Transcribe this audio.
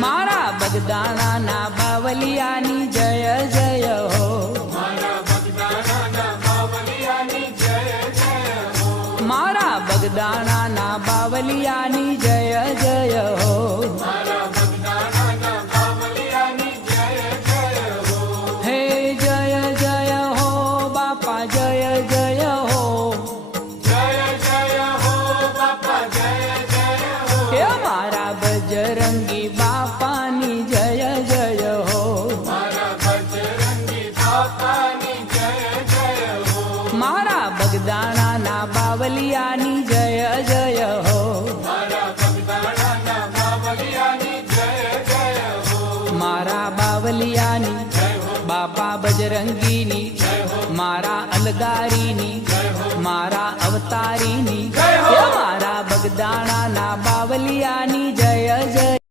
મારા બગદાણાના બાવલિયાની જય જય હો. મારા બગદાણાના બાવલિયાની જય જય હો. હે. बजरंगी बापानी जय जय हो। मारा जय हो मारा बगदाना ना बावलियानी जय जय हो। मारा बगदाना ना बावलियानी जय जय हो मारा अलगारी नी मारा अवतारी नी मारा बगदाना ना बावलियानी